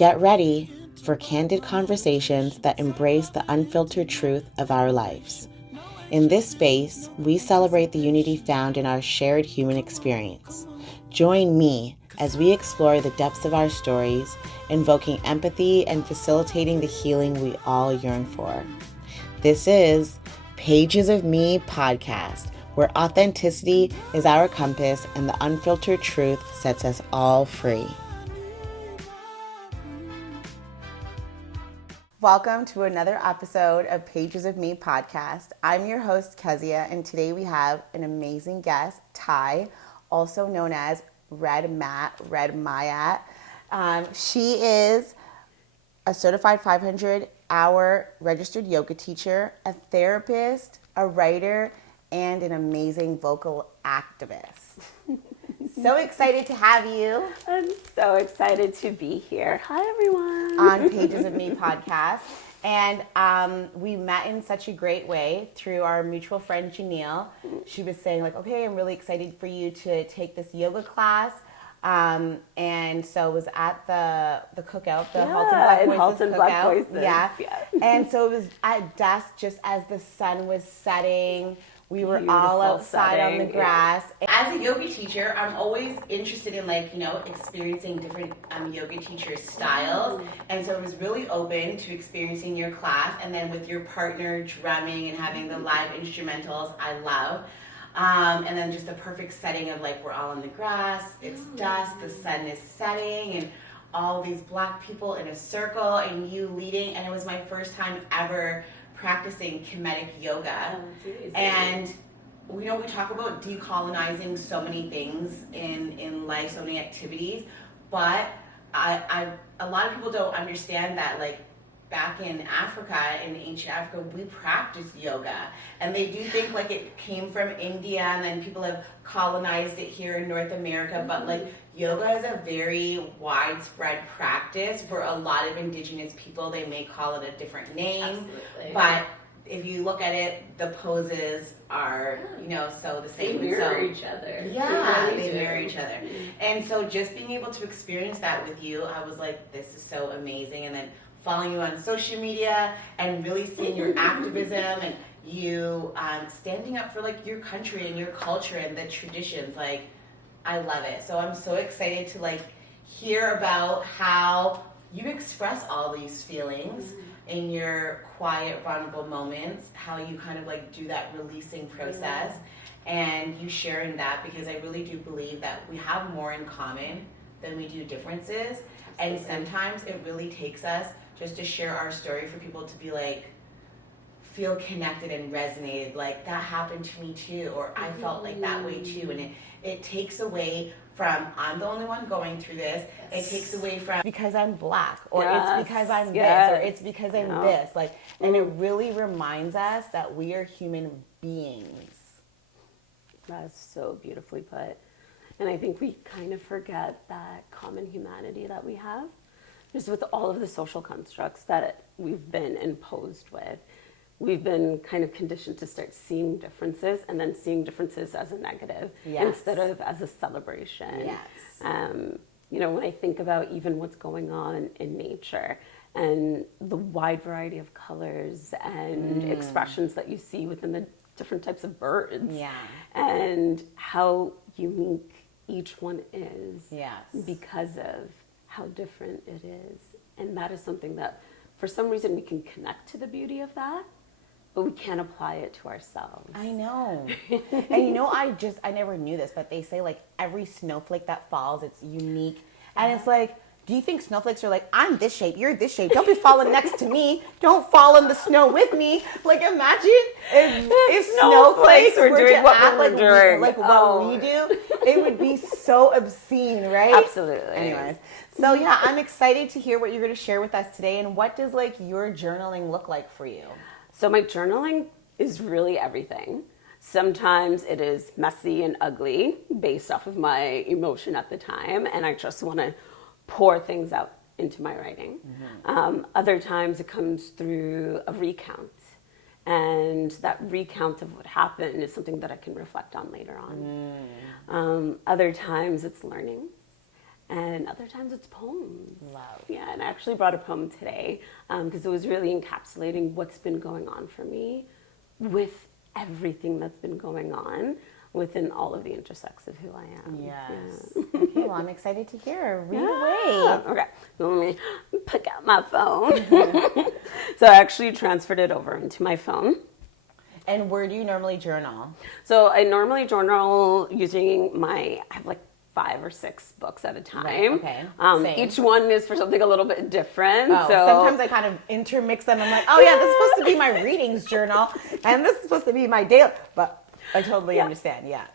Get ready for candid conversations that embrace the unfiltered truth of our lives. In this space, we celebrate the unity found in our shared human experience. Join me as we explore the depths of our stories, invoking empathy and facilitating the healing we all yearn for. This is Pages of Me podcast, where authenticity is our compass and the unfiltered truth sets us all free. Welcome to another episode of Pages of Me podcast. I'm your host, Kezia, and today we have an amazing guest, Tai, also known as Red Maat, Red Maat. She is a certified 500-hour registered yoga teacher, a therapist, a writer, and an amazing vocal activist. So excited to have you. I'm so excited to be here. Hi, everyone. On Pages of Me podcast. And we met in such a great way through our mutual friend, Janelle. She was saying, like, okay, I'm really excited for you to take this yoga class. And so it was at the cookout, the Halton Black Voices cookout. Yeah. And so it was at dusk, just as the sun was setting. We were all outside on the grass. As a yoga teacher, I'm always interested in, experiencing different yoga teacher styles. And so I was really open to experiencing your class. And then with your partner drumming and having the live instrumentals, I love. And then just the perfect setting of, we're all in the grass, it's dusk, the sun is setting, and all these black people in a circle, and you leading. And it was my first time ever practicing kinetic yoga. And we talk about decolonizing so many things in life, so many activities, but a lot of people don't understand that, back in Africa, in ancient Africa, we practiced yoga, and they do think it came from India, and then people have colonized it here in North America, but yoga is a very widespread practice for a lot of indigenous people. They may call it a different name. Absolutely. But if you look at it, the poses are, so the same. They mirror each other. Yeah, they mirror each other. And so just being able to experience that with you, I was like, this is so amazing. And then following you on social media and really seeing your activism and you standing up for your country and your culture and the traditions, I love it. So I'm so excited to hear about how you express all these feelings in your quiet, vulnerable moments, how you kind of do that releasing process, and you sharing that, because I really do believe that we have more in common than we do differences. And sometimes it really takes us just to share our story for people to be feel connected and resonated, that happened to me too, or I felt that way too. And it takes away from, I'm the only one going through this. Yes. It takes away from, because I'm black, or it's because I'm this, or it's because I'm this. And it really reminds us that we are human beings. That's so beautifully put. And I think we kind of forget that common humanity that we have, just with all of the social constructs that we've been imposed with. We've been kind of conditioned to start seeing differences, and then seeing differences as a negative instead of as a celebration. Yes. When I think about even what's going on in nature and the wide variety of colors and expressions that you see within the different types of birds, and how unique each one is, because of how different it is. And that is something that, for some reason, we can connect to the beauty of that, but we can't apply it to ourselves. I know. And I never knew this, but they say every snowflake that falls, it's unique. And it's do you think snowflakes are I'm this shape, you're this shape, don't be falling next to me, don't fall in the snow with me. Imagine if snowflakes were doing what we're doing. What we do, it would be so obscene, right? Absolutely. Anyways, so I'm excited to hear what you're going to share with us today. And what does your journaling look like for you? So my journaling is really everything. Sometimes it is messy and ugly based off of my emotion at the time, and I just want to pour things out into my writing. Other times it comes through a recount, and that recount of what happened is something that I can reflect on later on. Other times it's learning, and other times it's poems. Love. Yeah, and I actually brought a poem today because it was really encapsulating what's been going on for me with everything that's been going on within all of the intersects of who I am. Yes. Yeah. Okay, well, I'm excited to hear. Read away. Okay, so let me pick out my phone. So I actually transferred it over into my phone. And where do you normally journal? So I normally journal using I have like 5 or 6 books at a time. Right, okay. Same. Each one is for something a little bit different. Oh, so sometimes I kind of intermix them. I'm like, oh yeah, this is supposed to be my readings journal, and this is supposed to be my daily. But I totally understand. Yeah.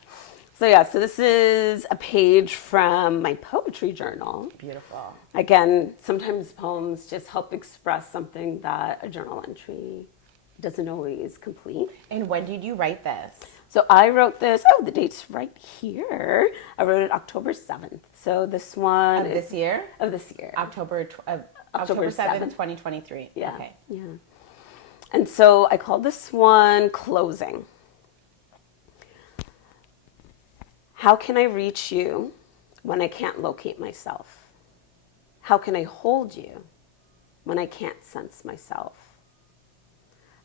So this is a page from my poetry journal. Beautiful. Again, sometimes poems just help express something that a journal entry doesn't always complete. And when did you write this? So I wrote this, the date's right here. I wrote it October 7th. So this one Of this year? Of this year. October 7th, 2023. Yeah. Okay. Yeah. And so I called this one Closing. How can I reach you when I can't locate myself? How can I hold you when I can't sense myself?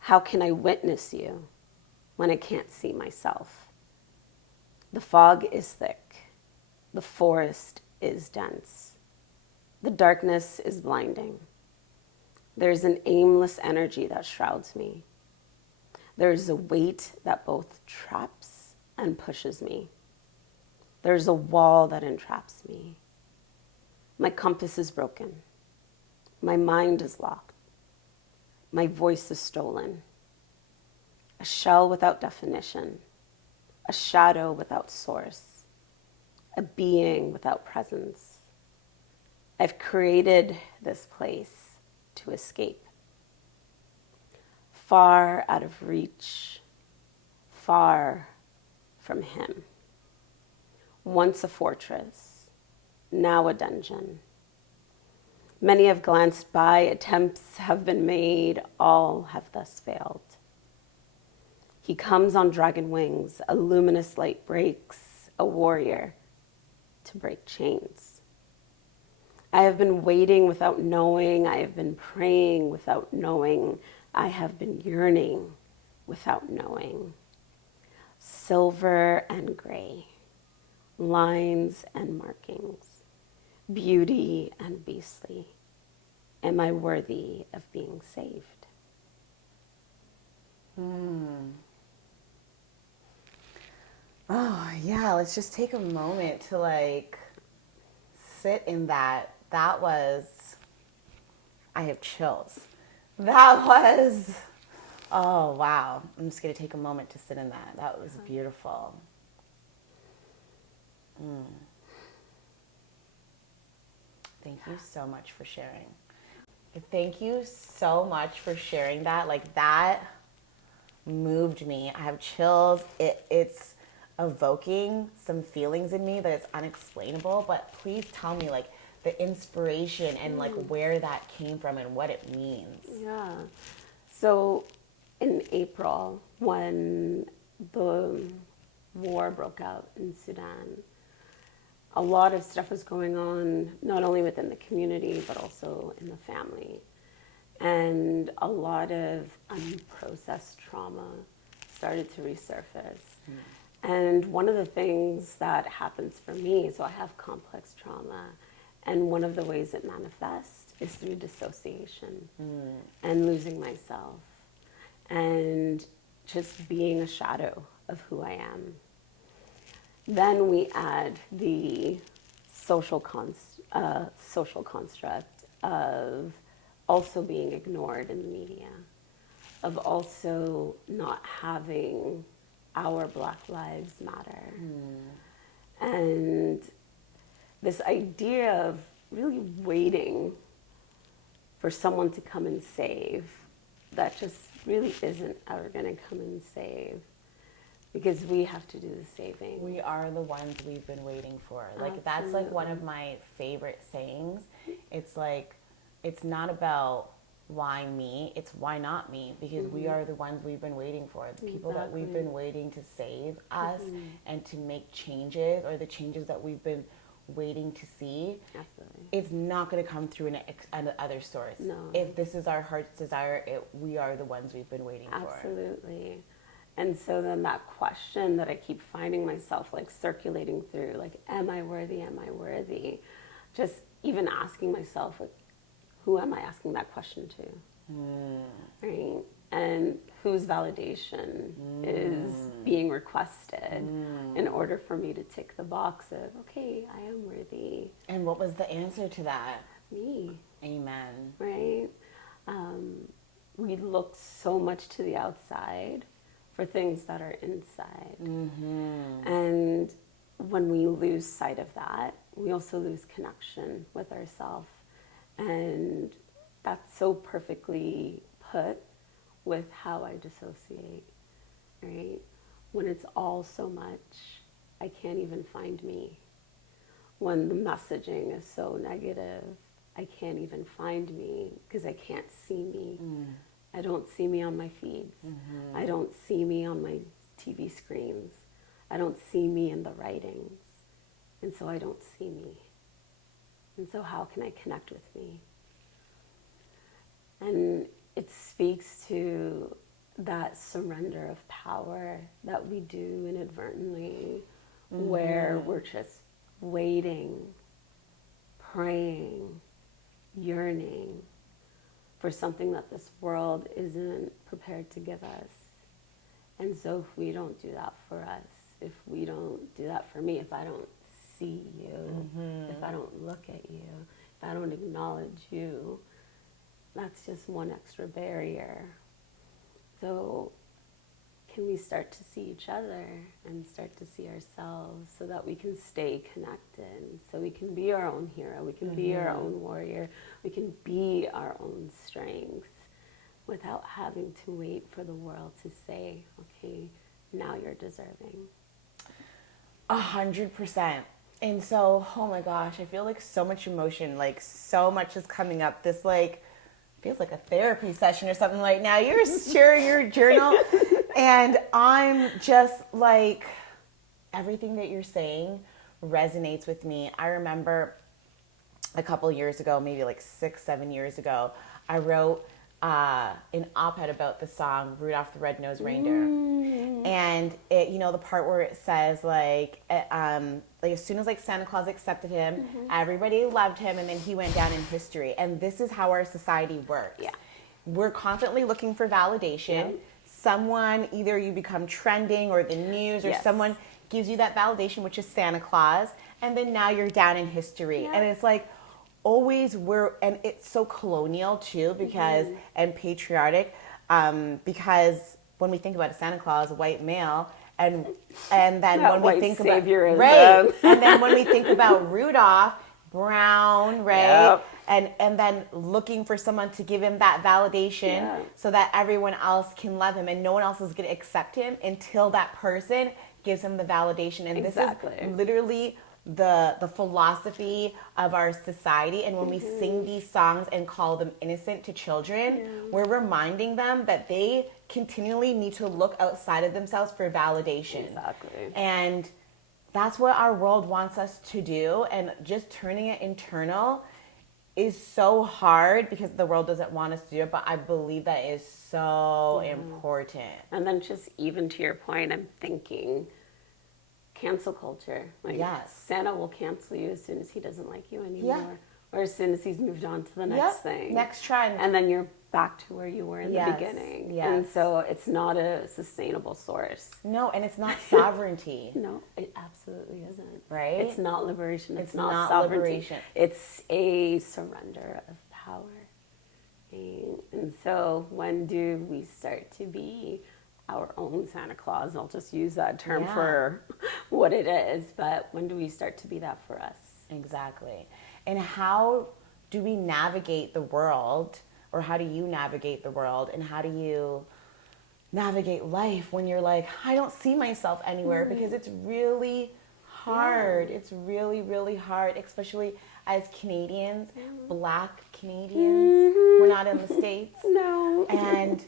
How can I witness you when I can't see myself? The fog is thick. The forest is dense. The darkness is blinding. There's an aimless energy that shrouds me. There's a weight that both traps and pushes me. There's a wall that entraps me. My compass is broken. My mind is locked. My voice is stolen. A shell without definition. A shadow without source. A being without presence. I've created this place to escape. Far out of reach. Far from him. Once a fortress, now a dungeon. Many have glanced by, attempts have been made, all have thus failed. He comes on dragon wings, a luminous light breaks, a warrior to break chains. I have been waiting without knowing, I have been praying without knowing, I have been yearning without knowing. Silver and gray. Lines and markings, beauty and beastly. Am I worthy of being saved? Oh, yeah, let's just take a moment to sit in that. That was, I have chills. That was, oh, wow. I'm just going to take a moment to sit in that. That was beautiful. Thank you so much for sharing. Thank you so much for sharing that. That moved me. I have chills. It's evoking some feelings in me that is unexplainable, but please tell me the inspiration and where that came from and what it means. Yeah. So in April, when the war broke out in Sudan, a lot of stuff was going on, not only within the community, but also in the family. And a lot of unprocessed trauma started to resurface. And one of the things that happens for me, so I have complex trauma, and one of the ways it manifests is through dissociation and losing myself and just being a shadow of who I am. Then we add the social construct of also being ignored in the media, of also not having our Black Lives Matter. And this idea of really waiting for someone to come and save, that just really isn't ever going to come and save. Because we have to do the saving. We are the ones we've been waiting for. That's one of my favorite sayings. It's it's not about why me, it's why not me, because we are the ones we've been waiting for. The people that we've been waiting to save us and to make changes, or the changes that we've been waiting to see, Absolutely. it's not going to come through another source. No. If this is our heart's desire, we are the ones we've been waiting for. Absolutely. And so then that question that I keep finding myself like circulating through, like, am I worthy? Am I worthy? Just even asking myself, like, who am I asking that question to? Right? And whose validation is being requested in order for me to tick the box of, okay, I am worthy. And what was the answer to that? Me. Amen. Right? We look so much to the outside for things that are inside. And when we lose sight of that, we also lose connection with ourselves. And that's so perfectly put with how I dissociate, right? When it's all so much, I can't even find me. When the messaging is so negative, I can't even find me because I can't see me. I don't see me on my feeds. I don't see me on my TV screens. I don't see me in the writings. And so I don't see me. And so how can I connect with me? And it speaks to that surrender of power that we do inadvertently, where we're just waiting, praying, yearning for something that this world isn't prepared to give us. And so if we don't do that for us, if we don't do that for me, if I don't see you, if I don't look at you, if I don't acknowledge you, that's just one extra barrier. So can we start to see each other and start to see ourselves so that we can stay connected, so we can be our own hero, we can be our own warrior, we can be our own strength without having to wait for the world to say, okay, now you're deserving. 100%. And so, oh my gosh, I feel like so much emotion, like so much is coming up. This like feels like a therapy session or something right now. You're sharing your journal and I'm just like, everything that you're saying resonates with me. I remember a couple years ago, maybe like 6-7 years ago, I wrote an op-ed about the song Rudolph the Red-Nosed Reindeer. And it, you know, the part where it says like as soon as like Santa Claus accepted him, everybody loved him, and then he went down in history. And this is how our society works. Yeah. We're constantly looking for validation. Someone, either you become trending or the news, or someone gives you that validation, which is Santa Claus, and then now you're down in history. And it's like always and it's so colonial too, because and patriotic, because when we think about a Santa Claus, a white male, and then when we think about and then when we think about Rudolph, brown, right, and then looking for someone to give him that validation so that everyone else can love him, and no one else is going to accept him until that person gives him the validation. And this is literally the philosophy of our society. And when we sing these songs and call them innocent to children, we're reminding them that they continually need to look outside of themselves for validation. And that's what our world wants us to do. And just turning it internal is so hard because the world doesn't want us to do it, but I believe that is so important. And then just even to your point, I'm thinking cancel culture. Like Santa will cancel you as soon as he doesn't like you anymore, or as soon as he's moved on to the next thing, next trend, and then you're back to where you were in the beginning. And so it's not a sustainable source. No, and it's not sovereignty. No, it absolutely isn't. Right? It's not liberation. It's not sovereignty. Liberation. It's a surrender of power. And so when do we start to be our own Santa Claus? I'll just use that term for what it is, but when do we start to be that for us? Exactly. And how do we navigate the world, or how do you navigate the world, and how do you navigate life when you're like, I don't see myself anywhere? Because it's really hard. It's really, really hard, especially as Canadians, Black Canadians. We're not in the States. No. And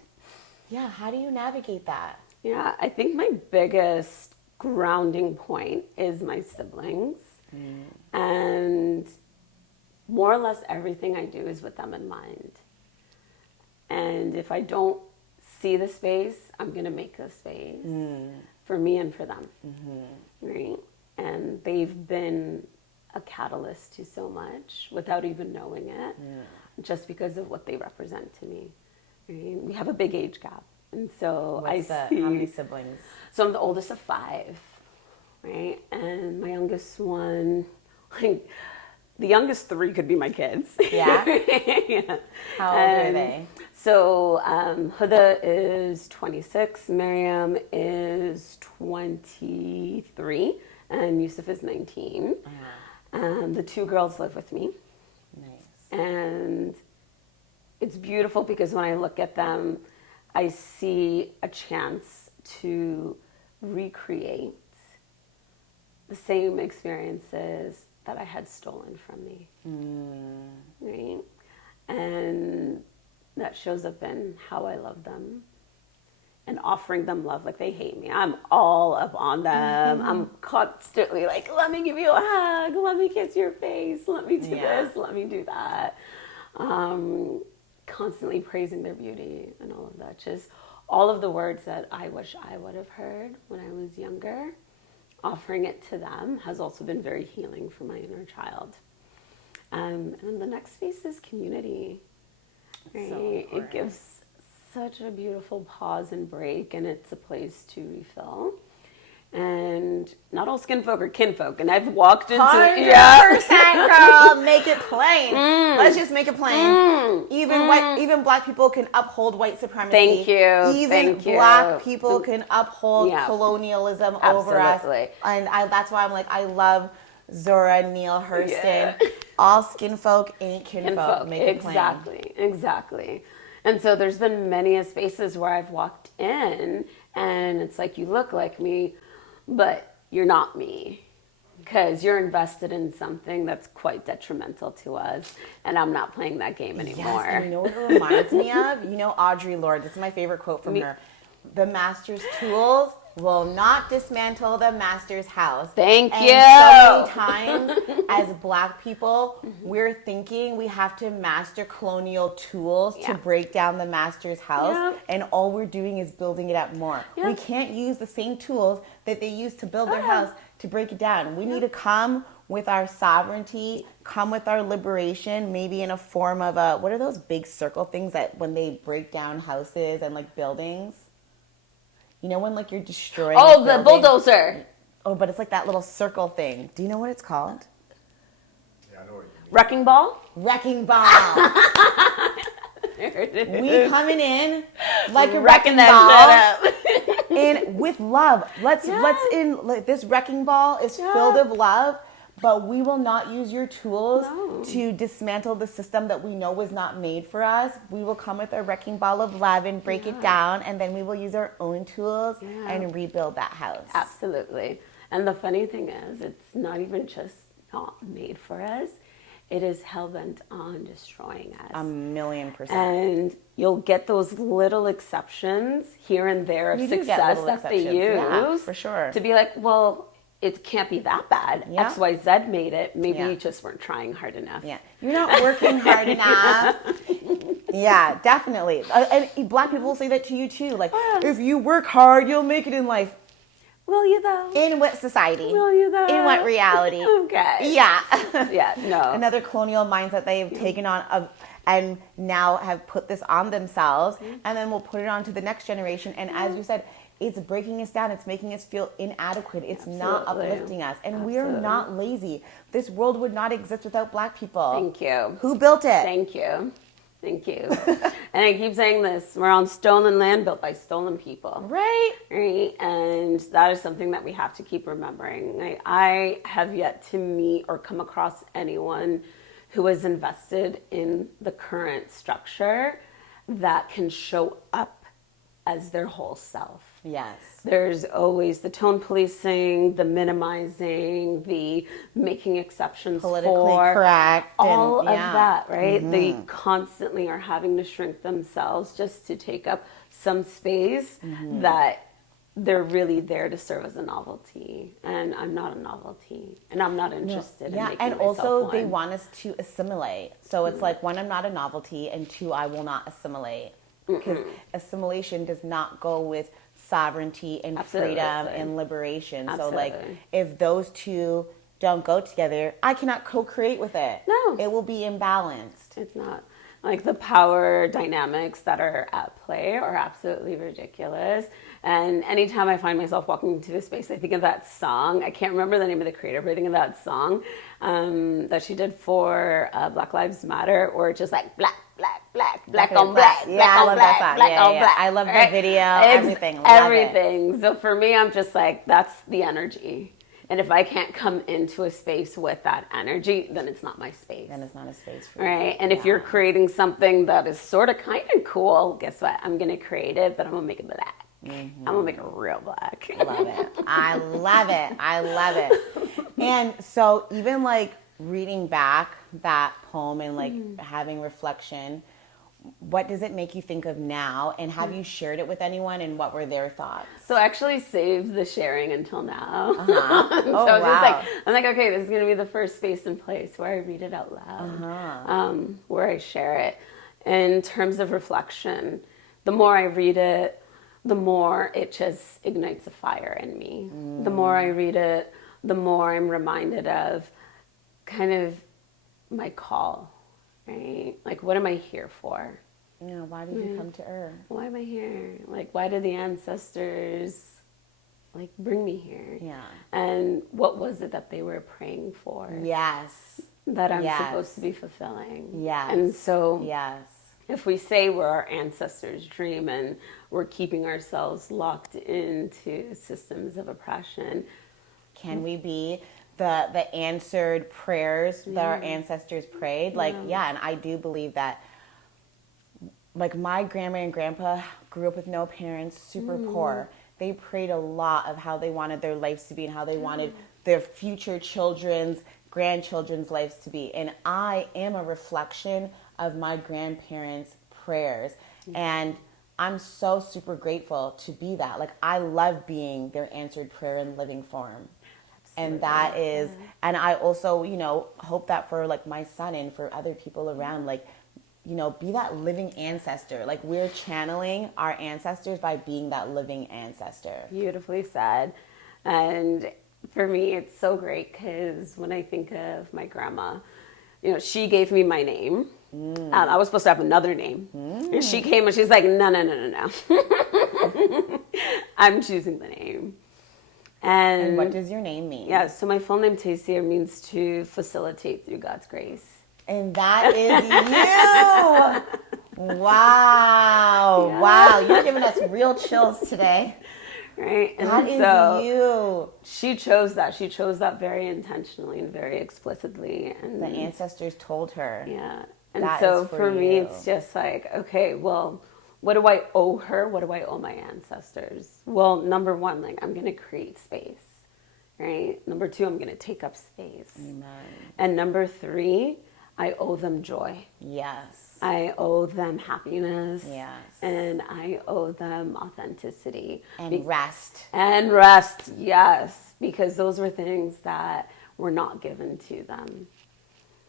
how do you navigate that? Yeah, I think my biggest grounding point is my siblings. And more or less everything I do is with them in mind. And if I don't see the space, I'm going to make the space for me and for them. Right? And they've been a catalyst to so much without even knowing it, just because of what they represent to me. Right? We have a big age gap. And so How many siblings? So I'm the oldest of 5, right? And my youngest one, like, the youngest 3 could be my kids. Yeah? Yeah. How old are they? So Huda is 26, Miriam is 23, and Yusuf is 19. The 2 girls live with me. Nice. And it's beautiful because when I look at them, I see a chance to recreate the same experiences that I had stolen from me. Right? And that shows up in how I love them and offering them love. Like, they hate me. I'm all up on them. I'm constantly like, let me give you a hug. Let me kiss your face. Let me do this. Let me do that. Constantly praising their beauty and all of that. Just all of the words that I wish I would have heard when I was younger, offering it to them has also been very healing for my inner child. And then the next piece is community. Right? So it gives such a beautiful pause and break, and it's a place to refill. And not all skin folk are kinfolk, and I've walked into 100%, girl. Make it plain. Let's just make it plain. Even black people can uphold white supremacy. Thank you. Even black people can uphold colonialism over us. And that's why I'm like, I love Zora Neale Hurston. All skin folk ain't kinfolk. Make it plain. Exactly. And so there's been many spaces where I've walked in, and it's like, you look like me, but you're not me, because you're invested in something that's quite detrimental to us, and I'm not playing that game anymore. Yes, and you know what it reminds me of? You know Audre Lorde. This is my favorite quote from her. The master's tools will not dismantle the master's house. Thank you. So many times as black people, we're thinking we have to master colonial tools to break down the master's house, and all we're doing is building it up more. We can't use the same tools that they used to build their house to break it down. We need to come with our sovereignty, come with our liberation, maybe in a form of what are those big circle things that when they break down houses and like buildings? You know when like you're destroying the bulldozer. Oh, but it's like that little circle thing. Do you know what it's called? Yeah, I know what you mean. Wrecking ball? Wrecking ball. We coming in like a wrecking ball. That shit up. And with love. Let's this wrecking ball is filled of love, but we will not use your tools to dismantle the system that we know was not made for us. We will come with a wrecking ball of love and break it down, and then we will use our own tools and rebuild that house. Absolutely. And the funny thing is, it's not even just not made for us. It is hell-bent on destroying us. 1,000,000%. And you'll get those little exceptions here and there of success that they use for sure. to be like, well, it can't be that bad. XYZ made it. Maybe you just weren't trying hard enough. Yeah. You're not working hard enough. Yeah, definitely. And black people will say that to you too. Like, if you work hard, you'll make it in life. Will you though? In what society? Will you though? In what reality? Okay. Yeah. Yeah, no. Another colonial mindset they've taken on and now have put this on themselves, and then we'll put it on to the next generation. And as you said, it's breaking us down. It's making us feel inadequate. It's not uplifting us. And we are not lazy. This world would not exist without black people. Thank you. Who built it? Thank you. Thank you. And I keep saying this, we're on stolen land built by stolen people. Right. Right. And that is something that we have to keep remembering. I have yet to meet or come across anyone who is invested in the current structure that can show up as their whole self. Yes. There's always the tone policing, the minimizing, the making exceptions politically correct, all of that, right? They constantly are having to shrink themselves just to take up some space that they're really there to serve as a novelty, and I'm not a novelty, and I'm not interested in making and myself also one. they want us to assimilate. So it's like, one, I'm not a novelty, and two, I will not assimilate, because assimilation does not go with sovereignty and Absolutely. freedom and liberation. Absolutely. So like, if those two don't go together, I cannot co-create with it. No. It will be imbalanced. It's not. Like, the power dynamics that are at play are absolutely ridiculous. And anytime I find myself walking into a space, I think of that song. I can't remember the name of the creator, but I think of that song that she did for Black Lives Matter, or just like black on black, Yeah, black I on love black, that song. black Yeah, on yeah. black. I love the right? video, everything. Love it. Everything. So for me, I'm just like, that's the energy. And if I can't come into a space with that energy, then it's not my space. Then it's not a space for you. Right? And if you're creating something that is sort of kind of cool, guess what? I'm going to create it, but I'm going to make it black. I'm going to make it real black. I love it. I love it. I love it. And so even like reading back that poem and like having reflection, what does it make you think of now? And have you shared it with anyone, and what were their thoughts? So I actually saved the sharing until now. Uh-huh. So I was just like, I'm like, okay, this is going to be the first space and place where I read it out loud, where I share it. In terms of reflection, the more I read it, the more it just ignites a fire in me. The more I read it, the more I'm reminded of kind of my call. Right? Like, what am I here for? Yeah, why did you come to Earth? Why am I here? Like, why did the ancestors, like, bring me here? Yeah. And what was it that they were praying for? Yes. That I'm supposed to be fulfilling? Yes. And so, yes. if we say we're our ancestors' dream and we're keeping ourselves locked into systems of oppression, can we be the answered prayers that our ancestors prayed? Like, and I do believe that, like, my grandma and grandpa grew up with no parents, super poor. They prayed a lot of how they wanted their lives to be and how they wanted their future children's, grandchildren's lives to be. And I am a reflection of my grandparents' prayers. And I'm so super grateful to be that. Like, I love being their answered prayer in living form. And that is, and I also, you know, hope that for like my son and for other people around, like, you know, be that living ancestor. Like, we're channeling our ancestors by being that living ancestor. Beautifully said. And for me, it's so great because when I think of my grandma, you know, she gave me my name. I was supposed to have another name. And she came and she's like, no. I'm choosing the name. And what does your name mean? Yeah, so my full name, Kezia, means to facilitate through God's grace. And that is you. Wow. Yeah. Wow. You're giving us real chills today. Right? And that so is you. She chose that. She chose that very intentionally and very explicitly. And the ancestors told her. Yeah. And so for me, it's just like, okay, well, what do I owe her? What do I owe my ancestors? Well, number one, like, I'm going to create space, right? Number two, I'm going to take up space. Amen. And number three, I owe them joy. Yes. I owe them happiness. Yes. And I owe them authenticity. And rest. And rest, yes. Because those were things that were not given to them.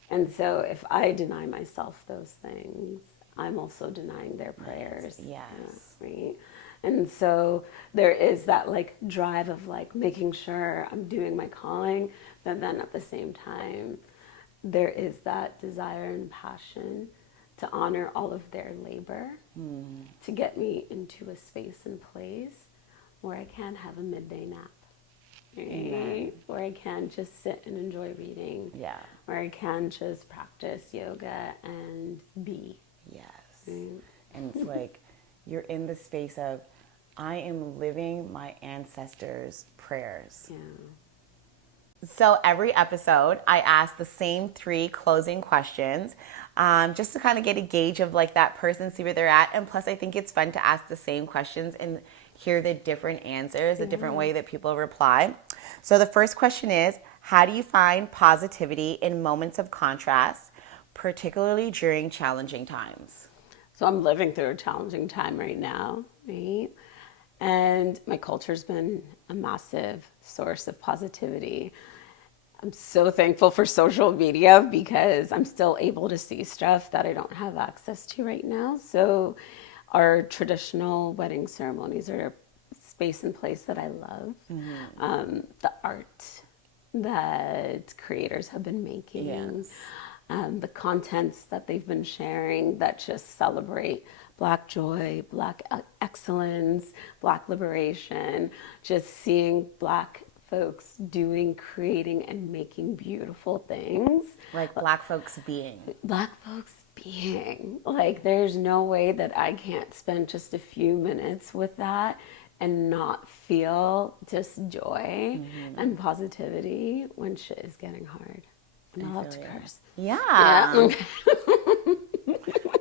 And so if I deny myself those things, I'm also denying their prayers. Yes. Right? And so there is that, like, drive of, like, making sure I'm doing my calling, but then at the same time, there is that desire and passion to honor all of their labor, to get me into a space and place where I can have a midday nap. Right? Where I can just sit and enjoy reading. Yeah. Where I can just practice yoga and be. Yes. Right? And it's like, you're in the space of, I am living my ancestors' prayers. Yeah. So every episode, I ask the same 3 closing questions, just to kind of get a gauge of like that person, see where they're at. And plus, I think it's fun to ask the same questions and hear the different answers, the different way that people reply. So the first question is, how do you find positivity in moments of contrast, particularly during challenging times? So I'm living through a challenging time right now, right? And my culture's been a massive source of positivity. I'm so thankful for social media because I'm still able to see stuff that I don't have access to right now. So our traditional wedding ceremonies are a space and place that I love. The art that creators have been making, the contents that they've been sharing that just celebrate Black joy, Black excellence, Black liberation, just seeing Black folks doing, creating, and making beautiful things. Like Black folks being. Black folks being. Like, there's no way that I can't spend just a few minutes with that and not feel just joy and positivity when shit is getting hard. I'm allowed to curse. Yeah.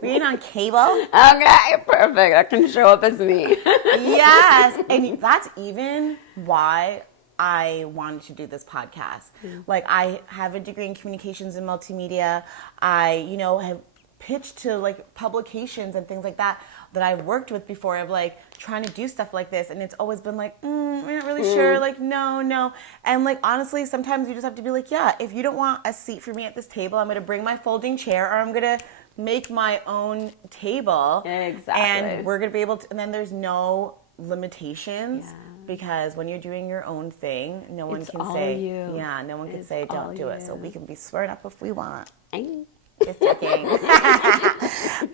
Being on cable. Okay, perfect. I can show up as me. Yes. And that's even why I wanted to do this podcast. Like, I have a degree in communications and multimedia. I, have pitched to like publications and things like that I've worked with before, of like trying to do stuff like this, and it's always been like, we're not really sure, like no. And like, honestly, sometimes you just have to be like, yeah, if you don't want a seat for me at this table, I'm gonna bring my folding chair, or I'm gonna make my own table. Exactly. And we're gonna be able to, and then there's no limitations. Yeah. Because when you're doing your own thing, no one It's can all say, you. no one can say don't do it. So we can be swearing up if we want. Just joking.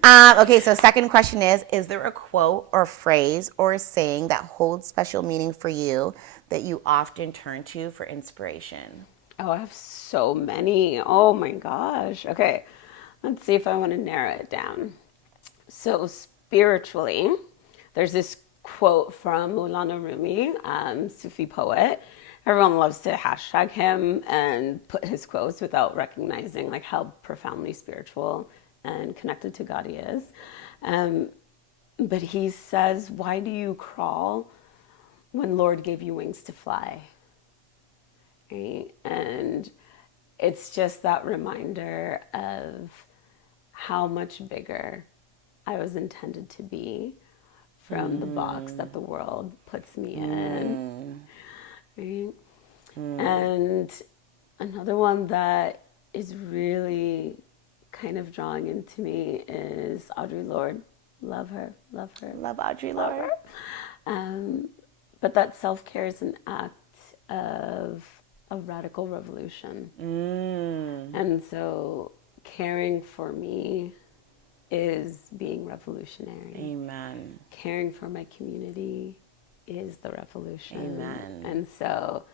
Okay, so second question is there a quote or phrase or a saying that holds special meaning for you that you often turn to for inspiration? Oh, I have so many. Oh my gosh. Okay, let's see if I want to narrow it down. So spiritually, there's this quote from Maulana Rumi, Sufi poet. Everyone loves to hashtag him and put his quotes without recognizing like how profoundly spiritual and connected to God he is. But he says, "Why do you crawl when Lord gave you wings to fly?" Right? And it's just that reminder of how much bigger I was intended to be from the box that the world puts me in. Right? And another one that is really kind of drawing into me is Audre Lorde. Love her. Love Audre Lorde. But that self-care is an act of a radical revolution. And so caring for me is being revolutionary. Amen. Caring for my community is the revolution. Amen. And so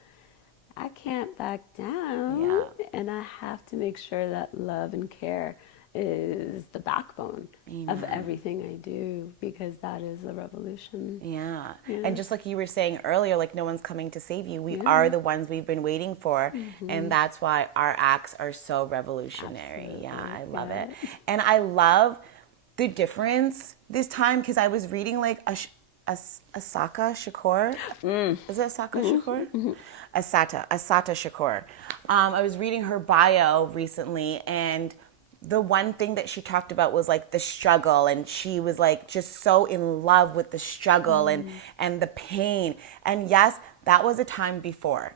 I can't back down. Yeah. And I have to make sure that love and care is the backbone of everything I do, because that is the revolution. Yeah. And just like you were saying earlier, like no one's coming to save you. We are the ones we've been waiting for. And that's why our acts are so revolutionary. Absolutely. Yeah, I love it. And I love the difference this time, because I was reading like Asaka Shakur. Is it Asaka Shakur? Asata Shakur. I was reading her bio recently, and the one thing that she talked about was like the struggle, and she was like just so in love with the struggle and the pain. And yes, that was a time before.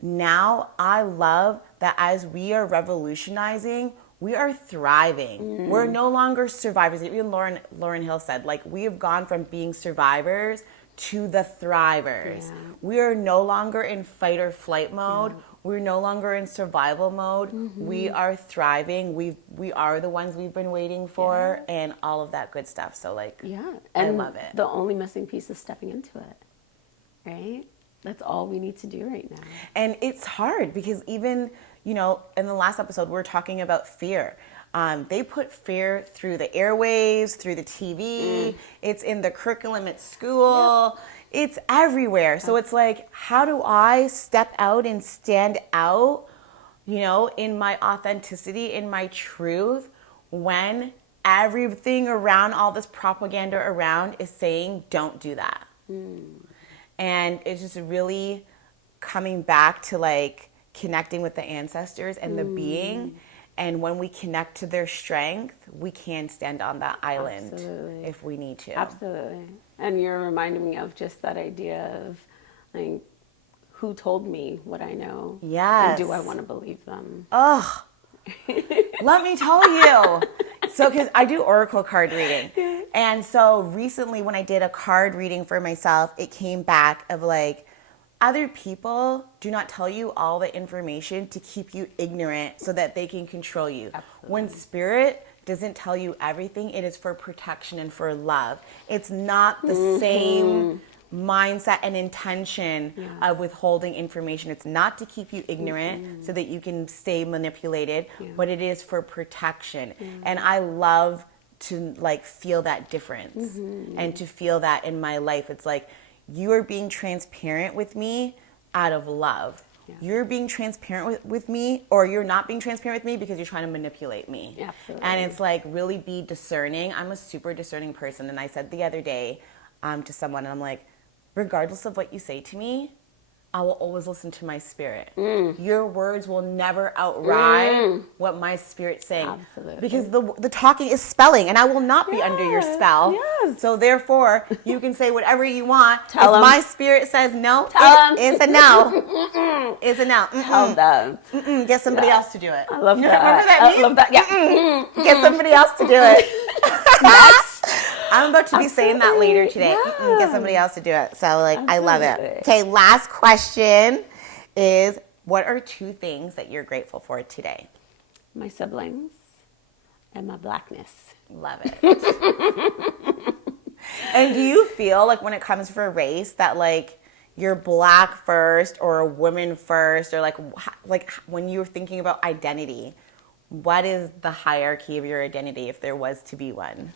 Now I love that as we are revolutionizing, we are thriving. We're no longer survivors. Even Lauryn Hill said, like, we have gone from being survivors to the thrivers. Yeah. We are no longer in fight or flight mode. Yeah. We're no longer in survival mode. We are thriving. We are the ones we've been waiting for, and all of that good stuff. So like, I love it. The only missing piece is stepping into it, right? That's all we need to do right now. And it's hard because even, in the last episode, we were talking about fear. They put fear through the airwaves, through the TV. It's in the curriculum at school. It's everywhere. So it's like, how do I step out and stand out, in my authenticity, in my truth, when everything around, all this propaganda around is saying, don't do that. And it's just really coming back to like connecting with the ancestors and the being. And when we connect to their strength, we can stand on that island if we need to. Absolutely. And you're reminding me of just that idea of, like, who told me what I know? Yes. And do I want to believe them? Oh, let me tell you. So, because I do oracle card reading. And so recently when I did a card reading for myself, it came back of like, other people do not tell you all the information to keep you ignorant so that they can control you. Absolutely. When spirit doesn't tell you everything, it is for protection and for love. It's not the same mindset and intention of withholding information. It's not to keep you ignorant so that you can stay manipulated, but it is for protection. And I love to like feel that difference and to feel that in my life. It's like, you are being transparent with me out of love. Yeah. You're being transparent with me, or you're not being transparent with me because you're trying to manipulate me. Absolutely. And it's like, really be discerning. I'm a super discerning person. And I said the other day to someone, and I'm like, regardless of what you say to me, I will always listen to my spirit. Your words will never outride what my spirit's saying. Absolutely. Because the talking is spelling, and I will not be under your spell. Yes. So therefore, you can say whatever you want. Tell if 'em. my spirit says no, it's a no. It's a no. Tell them. Get somebody else to do it. I love that. Remember that I meme? love that. Yeah. Get somebody else to do it. Next. I'm about to be saying that later today. Yeah. Get somebody else to do it. So, like, I love it. Absolutely. Okay, last question is, what are 2 things that you're grateful for today? My siblings and my blackness. Love it. And do you feel like when it comes for race that, like, you're black first or a woman first, or like when you're thinking about identity, what is the hierarchy of your identity if there was to be one?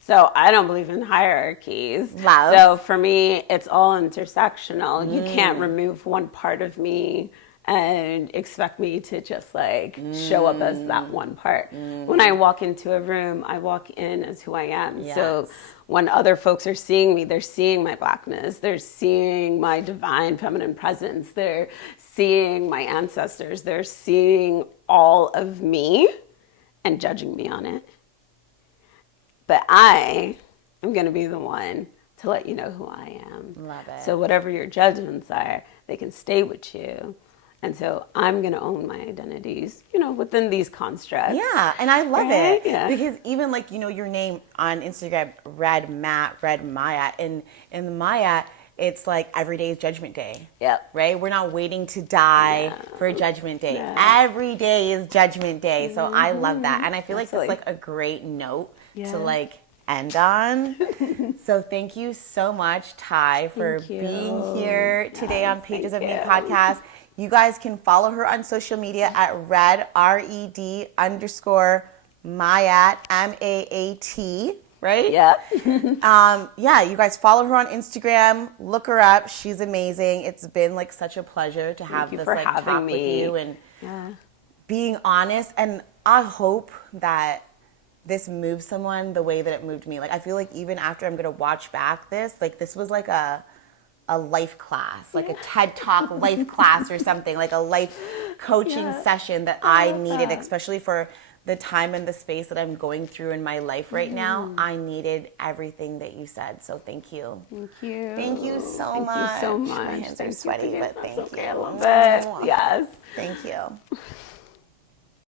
So I don't believe in hierarchies. Love. So for me, it's all intersectional. You can't remove one part of me and expect me to just like show up as that one part. When I walk into a room, I walk in as who I am. Yes. So when other folks are seeing me, they're seeing my blackness. They're seeing my divine feminine presence. They're seeing my ancestors. They're seeing all of me and judging me on it. But I am going to be the one to let you know who I am. Love it. So whatever your judgments are, they can stay with you. And so I'm going to own my identities, within these constructs. Yeah, and I love Right? it. Yeah. Because even like, your name on Instagram, Red Maat, Red Maat, and in the Maya, it's like every day is Judgment Day. Yep. Right? We're not waiting to die for Judgment Day. Yeah. Every day is Judgment Day. So I love that. And I feel like Absolutely. it's like a great note Yeah. to like end on. So thank you so much, Tai, for Thank you. being here today on Pages of thank Me you. podcast. You guys can follow her on social media at red, RED _ Maat, MAAT, right? Yep. Yeah, you guys follow her on Instagram, look her up. She's amazing. It's been like such a pleasure to have you this for like having talk with me. you and Yeah. being honest. And I hope that this moves someone the way that it moved me. Like, I feel like even after I'm gonna watch back this was like a life class, like a TED Talk life class or something, like a life coaching session that I needed, especially for the time and the space that I'm going through in my life right now. I needed everything that you said. So thank you. Thank you. Thank you so Thank much. you so much. My hands are Thank you, sweaty, dear. but That's thank okay. you. I love it. Yes. Thank you.